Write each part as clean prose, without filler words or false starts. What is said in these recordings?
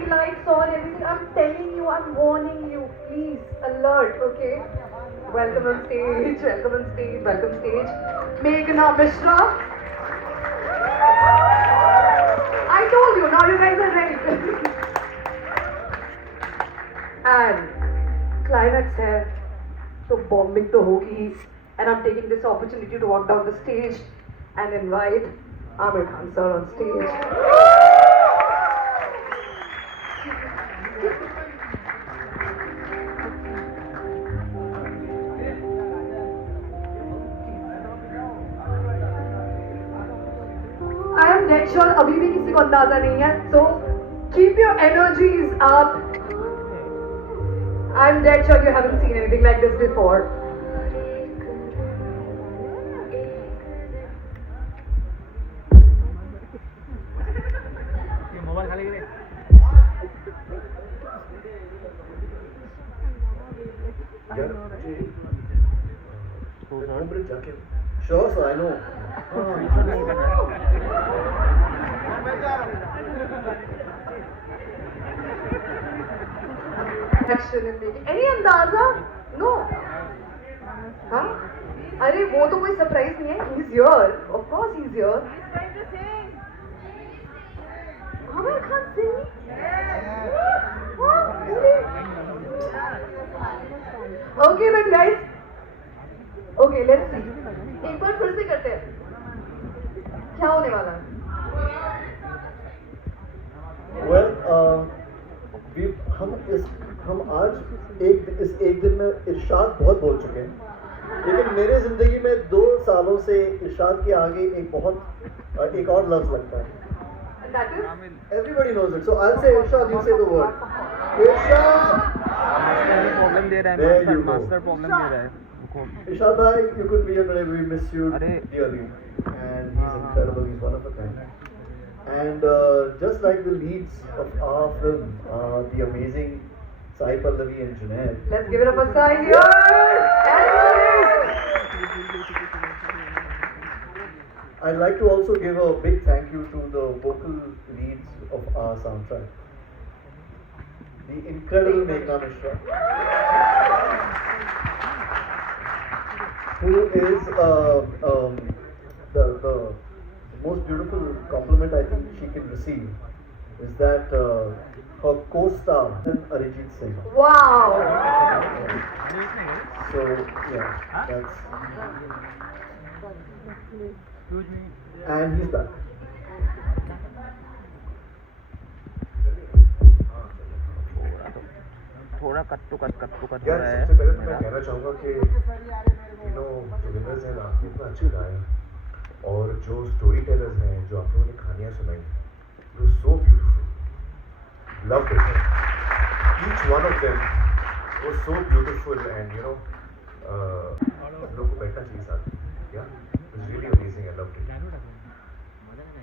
fairy lights on, everything. I'm telling you, I'm warning you. Please, alert, okay? Welcome on stage, welcome on stage, welcome stage. Meghna Mishra. I told you, now you guys are ready. And climax है तो bombing तो होगी. And I'm taking this opportunity to walk down the stage and invite Aamir Khan sir on stage. I am dead sure अभी भी किसी को अंदाजा नहीं है. So keep your energies up. I'm dead sure you haven't seen anything like this before. Sure, sir, I know. Action in making. Any अंदाजा? No. हाँ? अरे वो तो कोई सरप्राइज नहीं है. He's here. Of course he's here. Aamir Khan singing? Okay then guys. Okay, let's see. एक बार फिर से करते हैं. क्या होने वाला है? Well, हम आज इस एक दिन में इरशाद बहुत बोल चुके हैं, लेकिन मेरे जिंदगी में 2 सालों से इरशाद के आगे एक और लफ्ज लगता है. And that is? Everybody knows it. So I'll say Irshad, you say the word. Irshad! Problem दे रहा है. मास्टर प्रॉब्लम दे रहा है. Irshad bhai, you could be here today. We miss you dearly. And he's incredible. He's one of a kind. And just like the leads of our film, the amazing Sai Pallavi and Junaid. Let's give it up for Sai here. I'd like to also give a big thank you to the vocal leads of our soundtrack. The incredible Meghna Mishra, who is the most beautiful compliment I think she can receive is that her co-star Arijit Singh. Wow. So yeah, that's. And he's back. थोड़ा cut हो रहा है. सबसे पहले तो मैं कहना चाहूँगा कि जो विनर्स हैं आपने इतना अच्छी गाए और जो स्टोरी टेलर्स हैं जो आप लोगों ने कहानियाँ सुनाई, वो so beautiful, loved it. Each one of them was so beautiful and लोगों को बैठना चाहिए साथ. या it's really amazing, I loved it.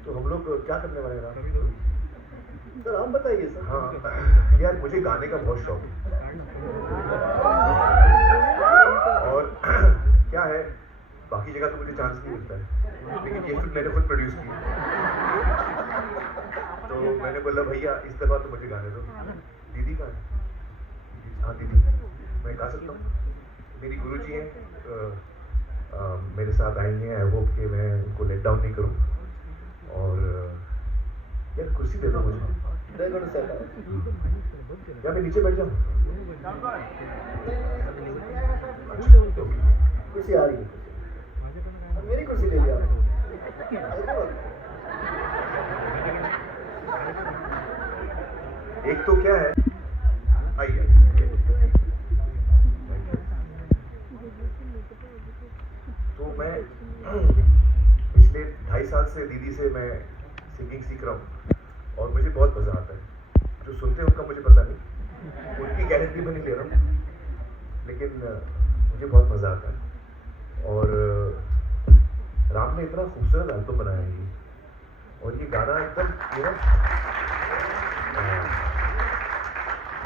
तो हम लोग क्या करने वाले हैं? सर आप बताइए सर. हाँ यार, मुझे गाने का बहुत शौक है और क्या है, बाकी जगह तो मुझे चांस नहीं मिलता है, लेकिन ये फिल्म मैंने खुद प्रोड्यूस की, तो मैंने बोला भैया इस दफा तो मुझे गाने दो. दीदी का है? हाँ दीदी, मैं गा सकता हूँ. मेरी गुरुजी हैं, मेरे साथ आई हैं. आई होप कि मैं उनको लेट डाउन नहीं करूँ. और यार कुर्सी दे दो मुझे. या मैं नीचे बैठ जाऊँ? कुर्सी आ रही है. मेरी कुर्सी ले लिया. एक तो क्या है, आइए. तो मैं पिछले 2.5 साल से दीदी से मैं सिंगिंग सीख रहा हूँ और मुझे बहुत मज़ा आता है. जो सुनते हैं उनका मुझे पता नहीं, उनकी गारंटी मैं नहीं ले रहा हूँ, लेकिन मुझे बहुत मज़ा आता है. और राम ने इतना खूबसूरत एल्बम बनाया है और ये गाना एकदम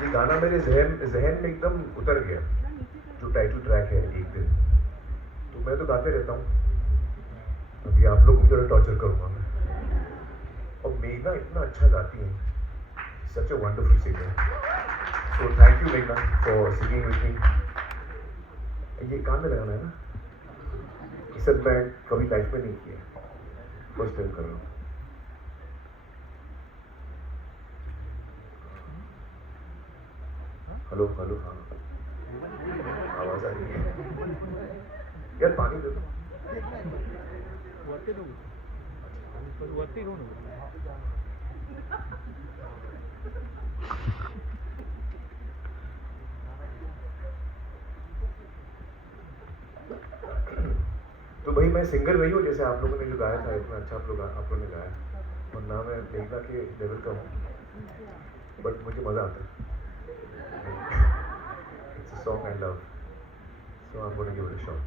ये गाना मेरे जहन में एकदम उतर गया, जो टाइटल ट्रैक है एक दिन. तो मैं तो गाते रहता हूँ, अभी आप लोग को थोड़ा टॉर्चर करूँगा मैं. और मेघना इतना अच्छा गाती है, such a wonderful singer. So thank you Meghna for singing with me. ये कान में लगाना है ना? ये सब मैं कभी लाइफ में नहीं किया, फर्स्ट टाइम कर रहा हूँ. हेलो हेलो हाँ, आवाज आ रही है यार, पानी दे दो. तो भाई मैं सिंगर नहीं हूँ जैसे आप लोगों ने जो गाया था, इतना अच्छा आप लोगों ने गाया, और ना मैं मेघना के लेवल का हूँ, बट मुझे मज़ा आता है. It's a song I love, so I'm going to give it a shot.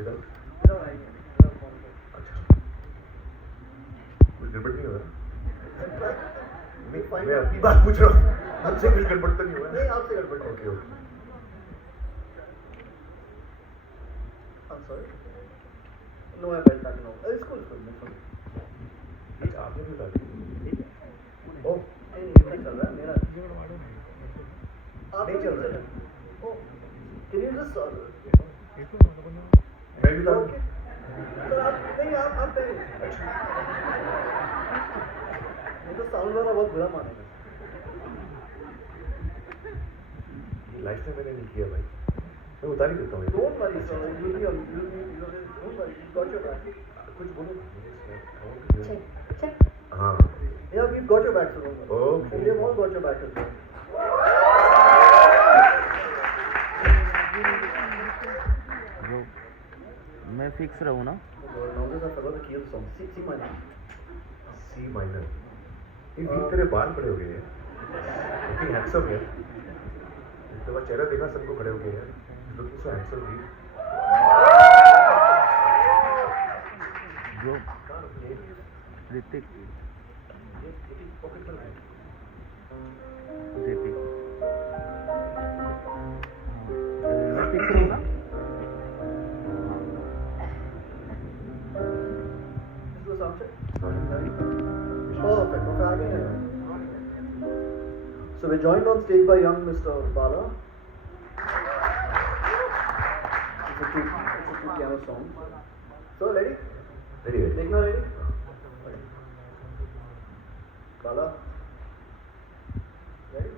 इधर अच्छा, कुछ गड़बड़ नहीं हो रहा? मैं अपनी बात पूछ रहा हूँ, मुझसे कुछ गड़बड़ तो नहीं हुआ? नहीं, आपसे गड़बड़. Okay okay. I'm sorry. No, I went back now. It's cool, it's cool. बीच आपने भी डाली. ठीक है. ओह नहीं चल रहा है मेरा. आप नहीं चल रहा है. Oh, can you just मैं भी डालूं? Okay. सर आप नहीं, आप नहीं. ये तो साउंड वाला बहुत बुरा मानेगा. लाइफ में मैंने नहीं किया भाई, मैं उतार ही देता हूँ. Don't worry, sir. Don't worry. Got your back. कुछ बोलो. Check. हाँ. Yeah, we've got your back, sir. Don't worry. Okay. And they've all got your back as well. Bro मैं फिक्स रहूँ ना? Now this I forgot the key of the song. C minor. C minor. ये भी तेरे बाल बड़े हो गए हैं. लुकिंग हैंडसम है. तेरा चेहरा देखा सबको खड़े हो गए हैं. लुकिंग सो हैंडसम भी. ब्रो ऋतिक पॉकेट पर है. जेपी मैं फिक्स रहूँ ना? This was sound check. Perfect. Okay, I can hear. So we're joined on stage by young Mr. Bala. It's a two piano song. So ready? Ready, ready. Meghna ready? Okay. Bala. Ready?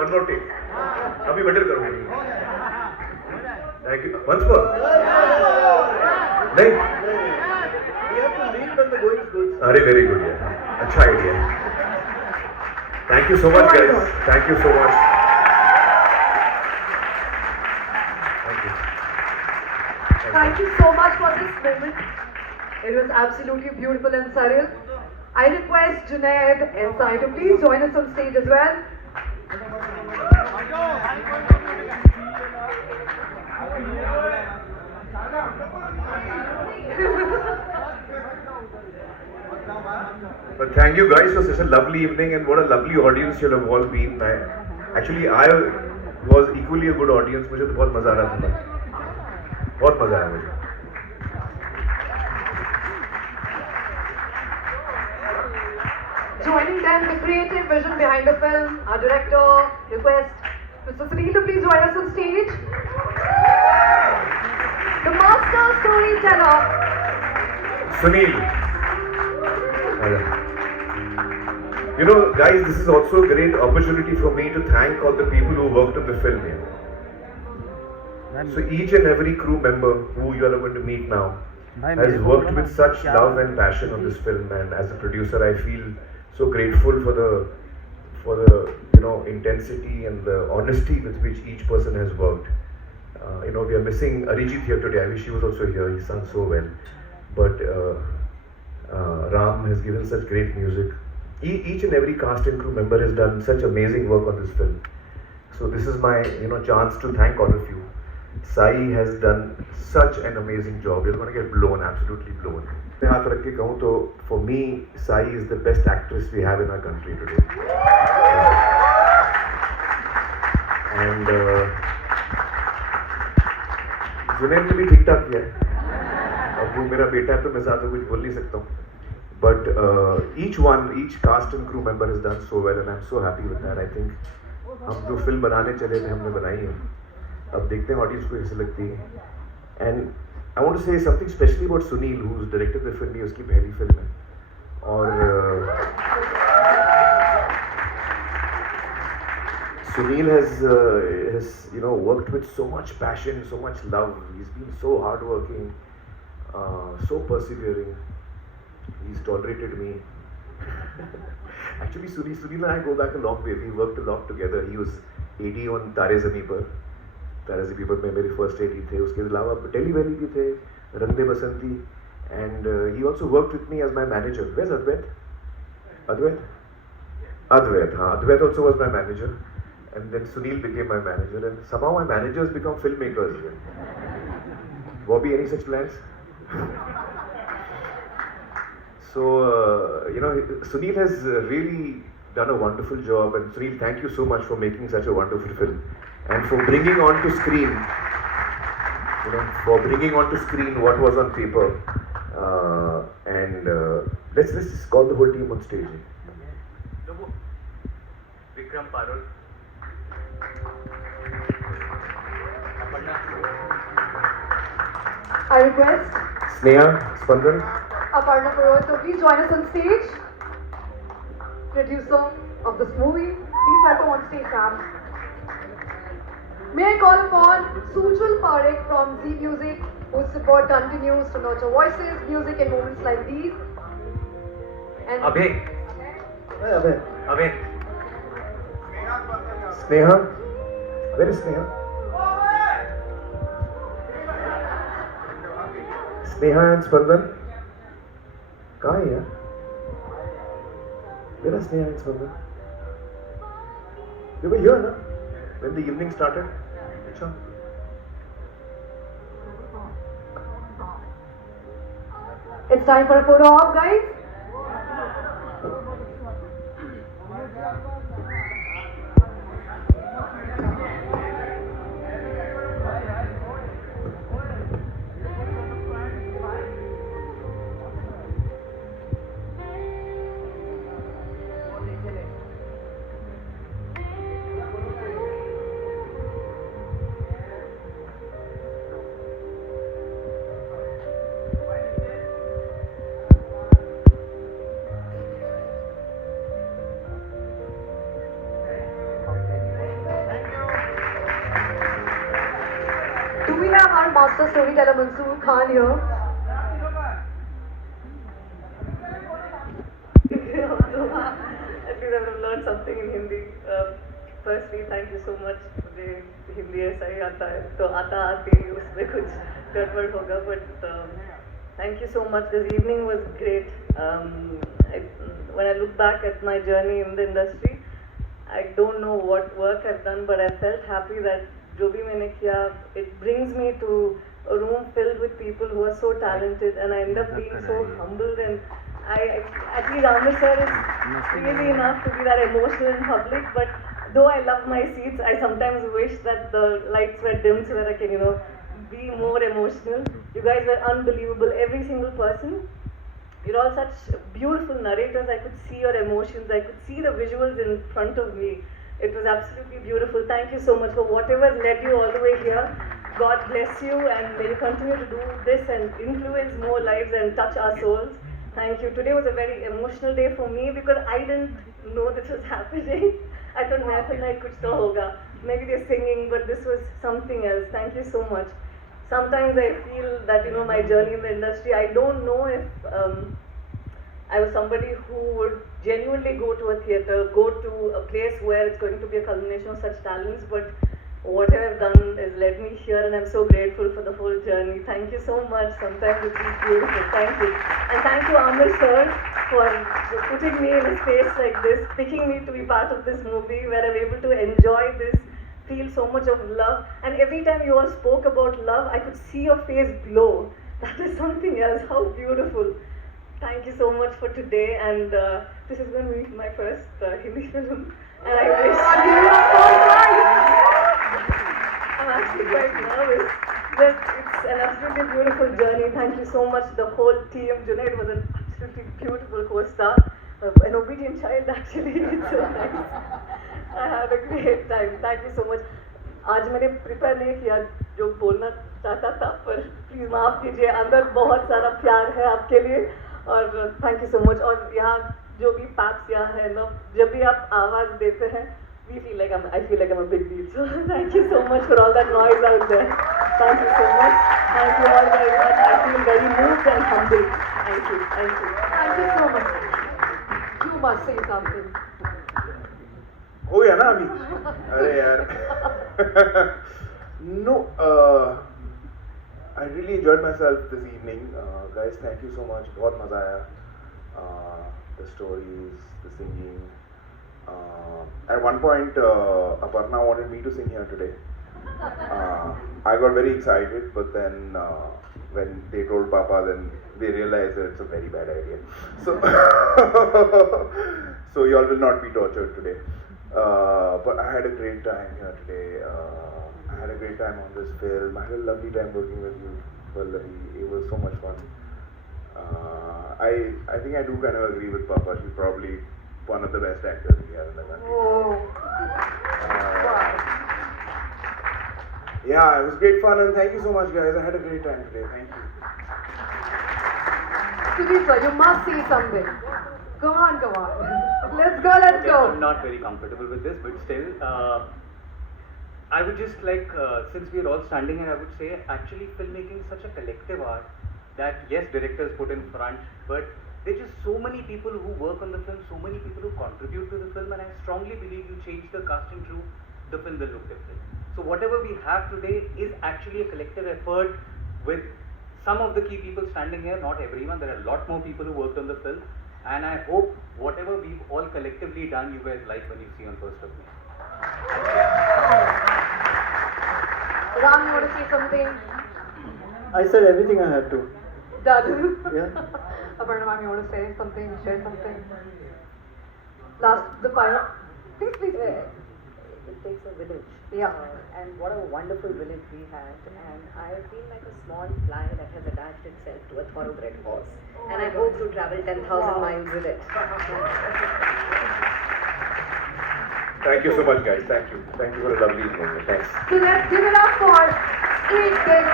one more take. अभी better करूँगा. Thank you. Once more. नहीं. We have to leave when the going is good. अरे very good यार. अच्छा idea. Thank you so much guys. Thank you so much. Thank you. Thank you so much for this moment. It was absolutely beautiful and surreal. I request Junaid and Sai to please join us on stage as well. But thank you guys for such a lovely evening and what a lovely audience you'll have all been. I was equally a good audience. मुझे तो बहुत मजा आ रहा था. बहुत मजा आया मुझे. Joining them, the creative vision behind the film, our director, request Mr. Sunil to please join us on stage. The master storyteller. Sunil. You know, guys, this is also a great opportunity for me to thank all the people who worked on the film here. So each and every crew member who you are going to meet now has worked with such love and passion on this film, and as a producer I feel so grateful for the intensity and the honesty with which each person has worked. We are missing Arijit here today. I wish he was also here. He sung so well. But Ram has given such great music. Each and every cast and crew member has done such amazing work on this film. So this is my chance to thank all of you. Sai has done such an amazing job. You're going to get blown, absolutely blown. हाथ रख के कहूँ तो for me, Sai is the best actress we have in our country today. And Junaid ने भी ठीक ठाक किया है. अब वो मेरा बेटा है तो मैं ज़्यादा कुछ बोल नहीं सकता हूँ. But each cast and crew member has done so well, and I'm so happy with that. I think हम जो फिल्म बनाने चले थे हमने बनाई है. अब देखते हैं ऑडियंस को कैसे लगती है. And I want to say something specially about Sunil, who's directed the film. ये उसकी पहली फिल्म है. और Sunil has worked with so much passion, so much love. He's been so hardworking, so persevering. He's tolerated me. Actually, Sunil and I go back a long way. We worked a lot together. He was AD on Tare Zameen Par. Tare Zameen Par में मेरी first AD थे. उसके अलावा Delhi Valley भी थे, Rang De Basanti, and he also worked with me as my manager. Where's Advait? Advait, हाँ. Advait also was my manager, and then Sunil became my manager, and somehow my managers become filmmakers. Bobby, any such plans? So, Sunil has really done a wonderful job, and Sunil, thank you so much for making such a wonderful film, and for bringing onto screen, what was on paper, and let's just call the whole team on stage. Vikram Parul. I request Sneha, Spandan. Aparna Purohit to please join us on stage. Producer of this movie, please welcome on stage, Sam. May I call upon Sujal Parekh from Z Music, whose support continues to nurture voices, music, and moments like these. And Abhay. Hey, Abhay. Abhay. Sneha, where is Sneha? Sneha and Spandan. कहाँ है यार? Where are Sneha and Spandan? They were here, na? When the evening started. अच्छा. it's time for a photo op, guys. have our master storyteller Mansoor Khan here. At least I would have learned something in Hindi. Firstly, thank you so much. मुझे हिंदी ऐसा ही आता है तो आता आते ही उसमें कुछ गड़बड़ होगा but thank you so much. This evening was great. When I look back at my journey in the industry, I don't know what work I've done, but I felt happy that जो भी मैंने किया, it brings me to a room filled with people who are so talented, and I end up being so humbled. And at least Amir sir is really enough to be that emotional in public. But though I love my seats, I sometimes wish that the lights were dimmed so that I can, be more emotional. You guys were unbelievable, every single person. You're all such beautiful narrators. I could see your emotions. I could see the visuals in front of me. It was absolutely beautiful. Thank you so much for whatever led you all the way here. God bless you, and may you continue to do this and influence more lives and touch our souls. Thank you. Today was a very emotional day for me because I didn't know this was happening. I thought Mahfil night kuch to hoga. Maybe they're singing, but this was something else. Thank you so much. Sometimes I feel that my journey in the industry, I don't know if I was somebody who would genuinely go to a theatre, go to a place where it's going to be a culmination of such talents, but whatever I've done has led me here, and I'm so grateful for the whole journey. Thank you so much. Sometimes it's beautiful. Thank you. And thank you, Amir sir, for putting me in a space like this, picking me to be part of this movie where I'm able to enjoy this, feel so much of love. And every time you all spoke about love, I could see your face glow. That is something else. How beautiful. Thank you so much for today, and this is going to be my first Hindi film, and I wish I'm actually quite nervous, but it's an absolutely beautiful journey. Thank you so much, the whole team. Junaid was an absolutely beautiful co-star, an obedient child actually. It's so nice. I had a great time. Thank you so much. आज मैंने prepare नहीं किया जो बोलना चाहता था, पर please माफ़ कीजिए. अंदर बहुत सारा प्यार है आपके लिए, और थैंक यू सो मच. और यहाँ जो भी पैप्स यहाँ है ना, जब भी आप आवाज़ देते हैं, I feel like I'm a big deal. So thank you so much for all that noise out there. Thank you so much. Thank you all very much. I feel very moved and humbled. Thank you. Thank you. Thank you so much. You must say something. हो गया ना अभी? अरे यार. No, I really enjoyed myself this evening. Guys, thank you so much. बहुत मजा आया. The stories, the singing. At one point, Aparna wanted me to sing here today. I got very excited, but then when they told Papa, then they realized that it's a very bad idea. So y'all will not be tortured today. But I had a great time here today. I had a great time on this film. I had a lovely time working with you, Pallavi. It was so much fun. I think I do kind of agree with Papa. She's probably one of the best actors we have in the country. Yeah, it was great fun, and thank you so much, guys. I had a great time today. Thank you. Sudipta, you must say something. Come on. Let's go. I'm not very comfortable with this, but still, I would just like, since we're all standing here, I would say actually filmmaking is such a collective art that yes, directors put in front, but there's just so many people who work on the film, so many people who contribute to the film, and I strongly believe you change the casting crew, the film will look different. So whatever we have today is actually a collective effort with some of the key people standing here, not everyone. There are a lot more people who worked on the film, and I hope whatever we've all collectively done, you guys like when you see on 1st of May. Ram, you want to say something? I said everything I had to. Done. Yeah. Aparna ma'am, you want to say something, share something? The final. Please. It takes a village. Yeah. And what a wonderful village we had. And I feel like a small fly that has attached itself to a thoroughbred horse. And I hope to travel 10,000 miles with it. Thank you so much, guys. Thank you. Thank you for a lovely evening. Thanks. So let's give it up for Eat This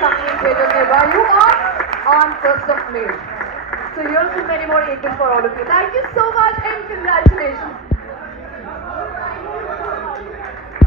coming in theaters nearby you on 1st of May. So here's to many more Eat This for all of you. Thank you so much and congratulations.